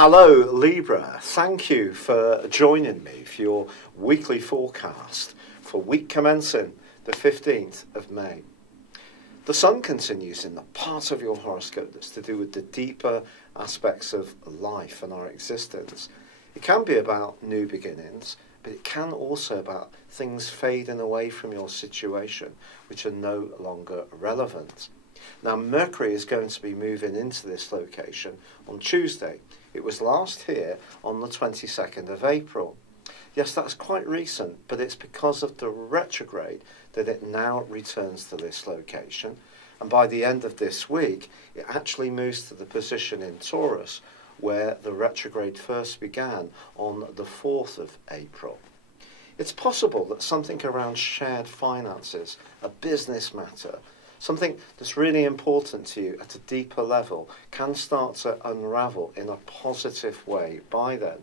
Hello Libra, thank you for joining me for your weekly forecast for week commencing the 15th of May. The Sun continues in the part of your horoscope that's to do with the deeper aspects of life and our existence. It can be about new beginnings, but it can also be about things fading away from your situation which are no longer relevant. Now, Mercury is going to be moving into this location on Tuesday. It was last here on the 22nd of April. Yes, that's quite recent, but it's because of the retrograde that it now returns to this location. And by the end of this week, it actually moves to the position in Taurus, where the retrograde first began on the 4th of April. It's possible that something around shared finances, a business matter, something that's really important to you at a deeper level can start to unravel in a positive way by then.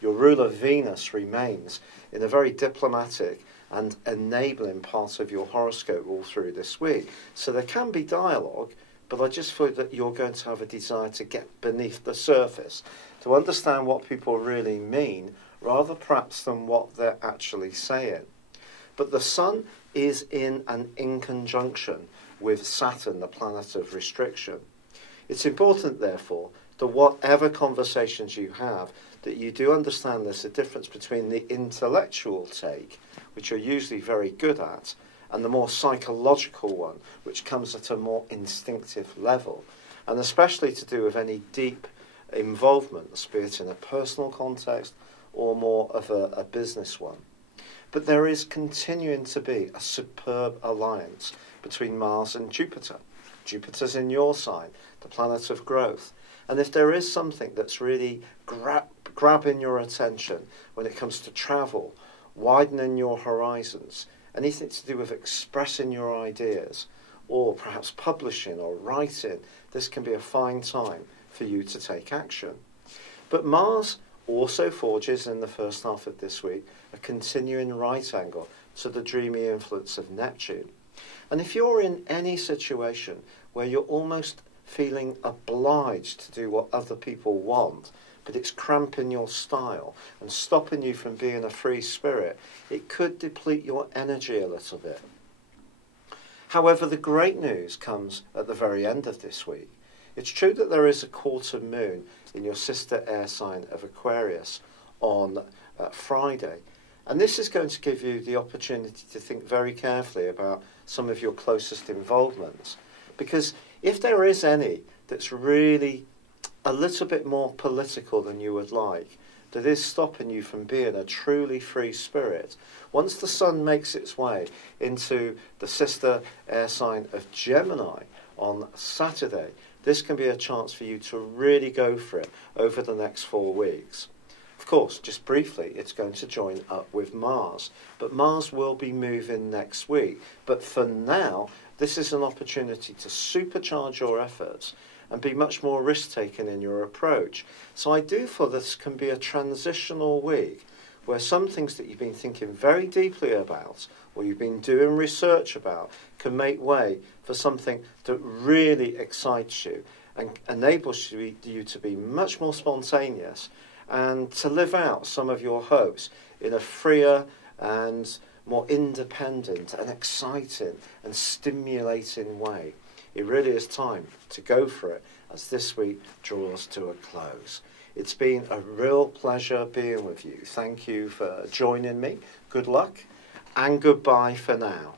Your ruler Venus remains in a very diplomatic and enabling part of your horoscope all through this week. So there can be dialogue, but I just feel that you're going to have a desire to get beneath the surface, to understand what people really mean, rather perhaps than what they're actually saying. But the Sun is in conjunction with Saturn, the planet of restriction. It's important, therefore, that whatever conversations you have, that you do understand there's a difference between the intellectual take, which you're usually very good at, and the more psychological one, which comes at a more instinctive level, and especially to do with any deep involvement, be it in a personal context or more of a business one. But there is continuing to be a superb alliance between Mars and Jupiter. Jupiter's in your sign, the planet of growth. And if there is something that's really grabbing your attention when it comes to travel, widening your horizons, anything to do with expressing your ideas, or perhaps publishing or writing, this can be a fine time for you to take action. But Mars also forges in the first half of this week a continuing right angle to the dreamy influence of Neptune. And if you're in any situation where you're almost feeling obliged to do what other people want, but it's cramping your style and stopping you from being a free spirit, it could deplete your energy a little bit. However, the great news comes at the very end of this week. It's true that there is a quarter moon in your sister air sign of Aquarius on Friday. And this is going to give you the opportunity to think very carefully about some of your closest involvements. Because if there is any that's really a little bit more political than you would like, that is stopping you from being a truly free spirit, once the Sun makes its way into the sister air sign of Gemini on Saturday, this can be a chance for you to really go for it over the next 4 weeks. Of course, just briefly, it's going to join up with Mars, but Mars will be moving next week. But for now, this is an opportunity to supercharge your efforts and be much more risk-taking in your approach. So I do feel this can be a transitional week where some things that you've been thinking very deeply about or you've been doing research about can make way for something that really excites you and enables you to be much more spontaneous and to live out some of your hopes in a freer and more independent and exciting and stimulating way. It really is time to go for it as this week draws to a close. It's been a real pleasure being with you. Thank you for joining me. Good luck and goodbye for now.